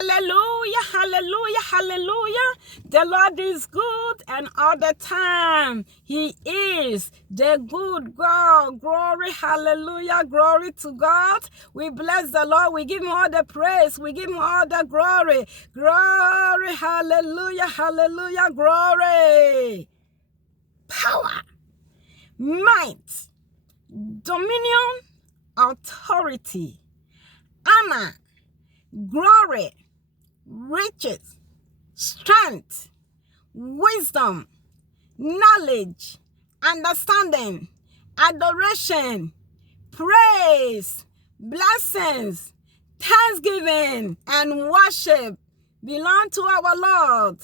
Hallelujah, hallelujah, hallelujah. The Lord is good and all the time. He is the good God. Glory, hallelujah, glory to God. We bless the Lord. We give him all the praise. We give him all the glory. Glory, hallelujah, hallelujah, glory. Power, might, dominion, authority, honor, glory, riches, strength, wisdom, knowledge, understanding, adoration, praise, blessings, thanksgiving, and worship belong to our Lord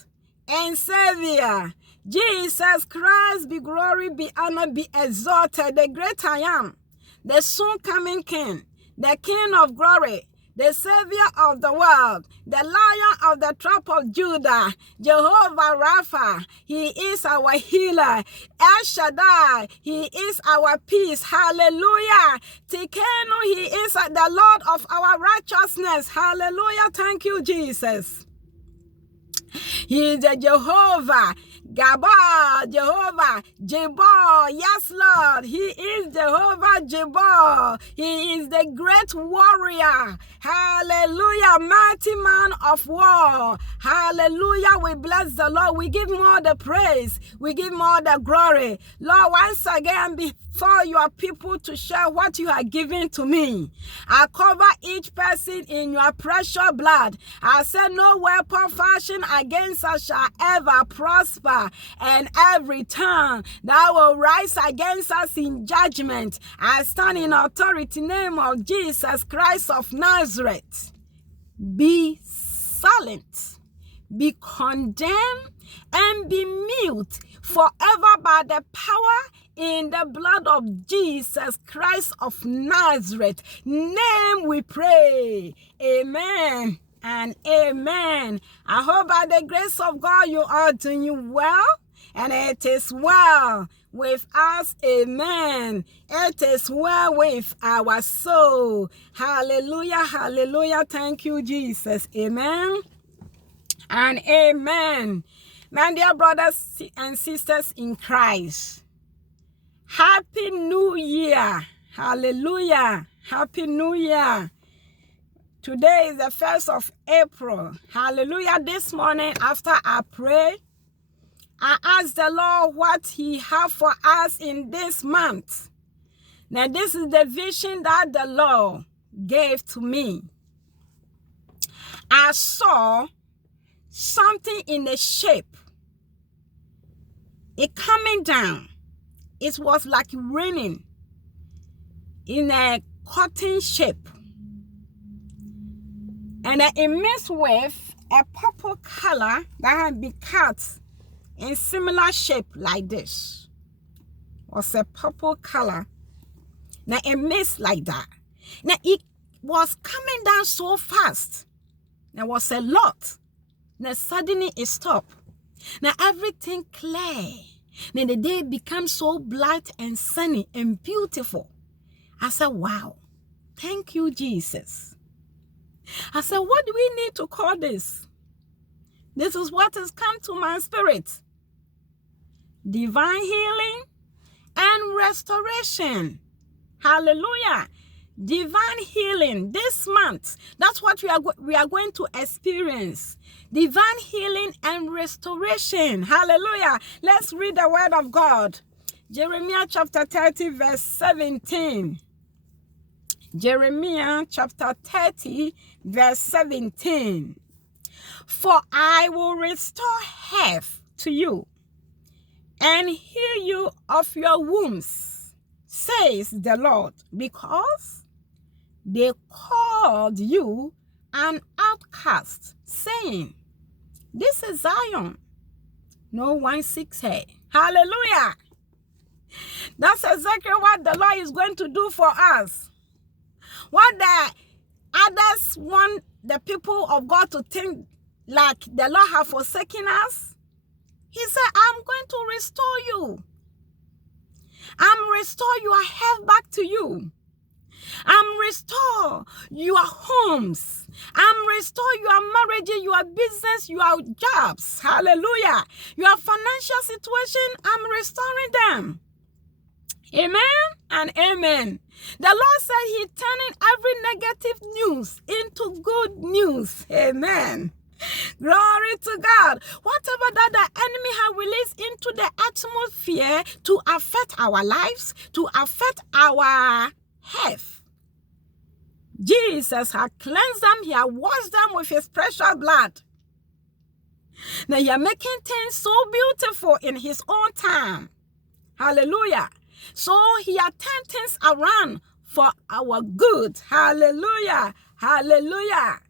and Savior, Jesus Christ. Be glory, be honor, be exalted, the great I am, the soon coming King, the King of glory, the Savior of the world, the Lion of the tribe of Judah, Jehovah Rapha. He is our healer. El Shaddai, he is our peace. Hallelujah. Tikenu, he is the Lord of our righteousness. Hallelujah. Thank you, Jesus. He is the Jehovah Gabor, Jehovah Jabor. Yes, Lord. He is Jehovah Jabor. He is the great warrior. Hallelujah. Mighty man of war. Hallelujah. We bless the Lord. We give him all the praise. We give him all the glory. Lord, once again, before your people to share what you are giving to me, I cover each person in your precious blood. I said, no weapon fashioned against us shall ever prosper, and every tongue that will rise against us in judgment, I stand in authority name of Jesus Christ of Nazareth. Be silent, be condemned, and be mute forever by the power in the blood of Jesus Christ of Nazareth. Name we pray. Amen and amen. I hope by the grace of God you are doing well, and it is well with us. Amen. It is well with our soul. Hallelujah, hallelujah. Thank you, Jesus. Amen and amen. My dear brothers and sisters in Christ, Happy New Year. Hallelujah. Happy New Year. Today is the 1st of April. Hallelujah. This morning after I pray, I asked the Lord what he had for us in this month. Now this is the vision that the Lord gave to me. I saw something in the shape. It coming down. It was like raining in a cotton shape. And it mixed with a purple color that had been cut in similar shape like this. It was a purple color. Now it mixed like that. Now it was coming down so fast. There was a lot. Now suddenly it stopped. Now everything clear. Then the day became so bright and sunny and beautiful. I said, wow, thank you, Jesus. I said, what do we need to call this? This is what has come to my spirit. Divine healing and restoration. Hallelujah. Divine healing this month. That's what we are going to experience. Divine healing and restoration. Hallelujah. Let's read the word of God. Jeremiah chapter 30 verse 17. Jeremiah chapter 30 verse 17. For I will restore health to you and heal you of your wounds, says the Lord, because they called you an outcast, saying, this is Zion, no one seeks her. Hallelujah. That's exactly what the Lord is going to do for us. What the others want the people of God to think like the Lord have forsaken us, he said, I'm going to restore you. I'm restore your health back to you. I'm restore your homes. I'm restore your marriage, your business, your jobs. Hallelujah. Your financial situation, I'm restoring them. Amen and amen. The Lord said He's turning every negative news into good news. Amen. Glory to God. Whatever that the enemy has released into the atmosphere to affect our lives, to affect our health, Jesus has cleansed them. He has washed them with His precious blood. Now He is making things so beautiful in His own time. Hallelujah. So He has turned things around for our good. Hallelujah. Hallelujah.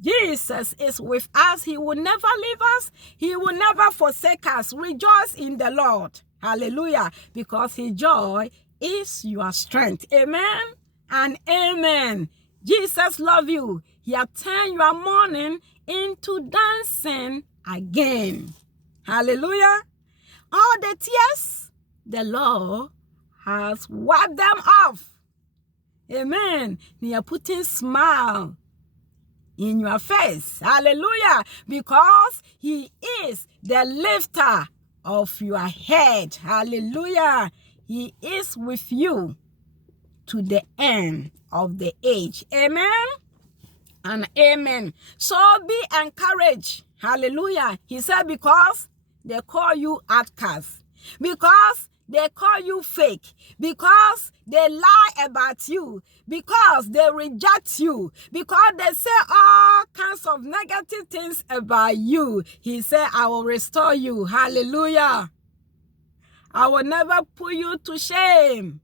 Jesus is with us. He will never leave us. He will never forsake us. Rejoice in the Lord. Hallelujah. Because His joy is your strength. Amen and amen. Jesus loves you. He has turned your mourning into dancing again. Hallelujah. All the tears, the Lord has wiped them off. Amen. He is putting smile in your face. Hallelujah. Because He is the lifter of your head. Hallelujah. He is with you to the end of the age. Amen and amen. So be encouraged. Hallelujah. He said, because they call you outcast, because they call you fake, because they lie about you, because they reject you, because they say all kinds of negative things about you. He said, I will restore you. Hallelujah. I will never put you to shame.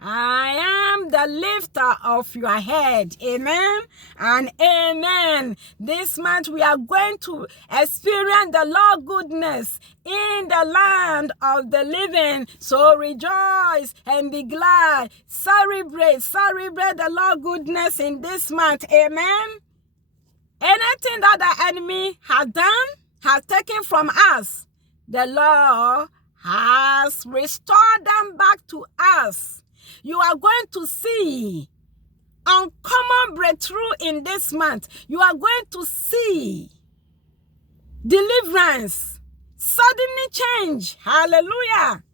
I am the lifter of your head. Amen and amen. This month we are going to experience the Lord's goodness in the land of the living. So rejoice and be glad. Celebrate the Lord's goodness in this month. Amen. Anything that the enemy has done, has taken from us, the Lord has restored them back to us. You are going to see uncommon breakthrough in this month. You are going to see deliverance, suddenly change. Hallelujah.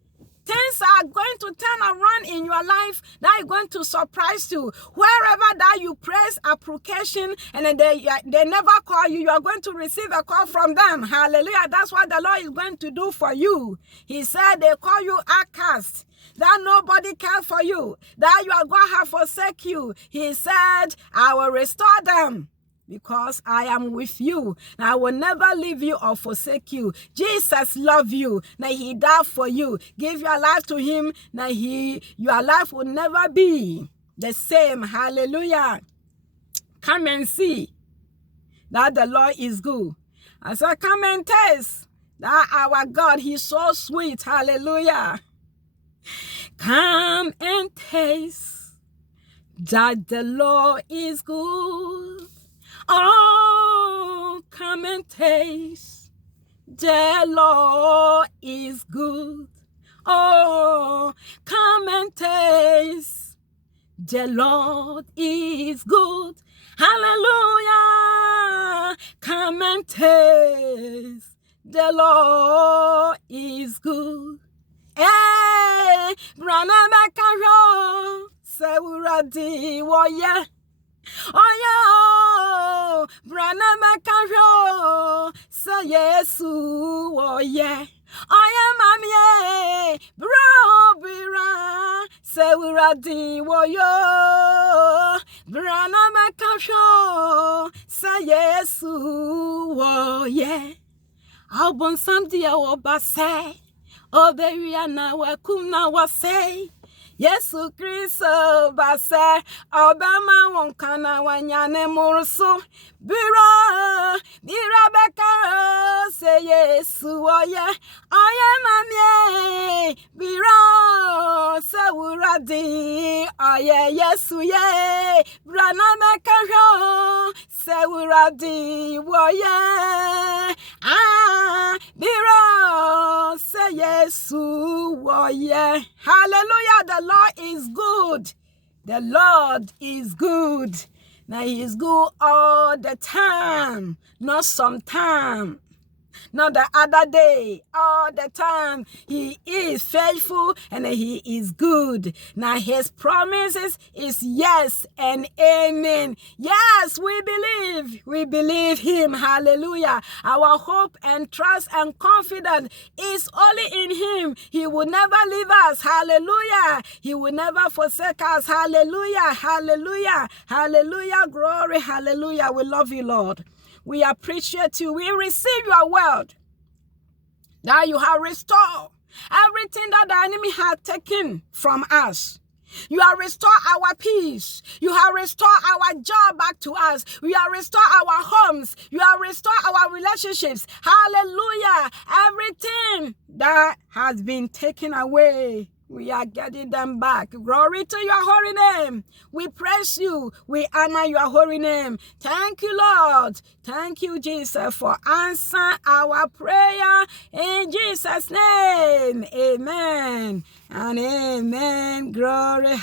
Things are going to turn around in your life that are going to surprise you. Wherever that you press application and then they never call you, you are going to receive a call from them. Hallelujah. That's what the Lord is going to do for you. He said they call you outcast, that nobody cares for you, that you are going to have forsake you. He said, I will restore them, because I am with you. Now, I will never leave you or forsake you. Jesus loves you. Now He died for you. Give your life to Him. Now your life will never be the same. Hallelujah. Come and see that the Lord is good. I said, come and taste that our God, He's so sweet. Hallelujah. Come and taste that the Lord is good. Oh, come and taste, the Lord is good. Oh, come and taste, the Lord is good. Hallelujah. Come and taste, the Lord is good. Hey, Brana Makaro, Sewuradi Woye. Oh, yeah, Brana Makaro, say yes, oh, yeah. Oh, yeah, mammy, bro, bira, Sewuradi Woyo. Brana Makaro, say yes, oh, yeah. I'll bon some dear Obase. Oh, baby, I know what come now was say. Yesu Kristo basa Obama wonkana wanyane murusu bira bekara say Yesu oye mamie bira sewuradi oye Yesu ye brana bekara sewuradi woye bira say Yesu oye. Hallelujah. The Lord is good. The Lord is good. Now he is good all the time, not sometime. Not the other day, all the time. He is faithful and he is good. Now his promises is yes and amen. Yes, we believe him. Hallelujah. Our hope and trust and confidence is only in him. He will never leave us. Hallelujah. He will never forsake us. Hallelujah. Hallelujah. Hallelujah. Glory. Hallelujah. We love you, Lord. We appreciate you. We receive your word that you have restored everything that the enemy had taken from us. You have restored our peace. You have restored our job back to us. You have restored our homes. You have restored our relationships. Hallelujah. Everything that has been taken away, we are getting them back. Glory to your holy name. We praise you. We honor your holy name. Thank you, Lord. Thank you, Jesus, for answering our prayer in Jesus' name. Amen and amen. Glory.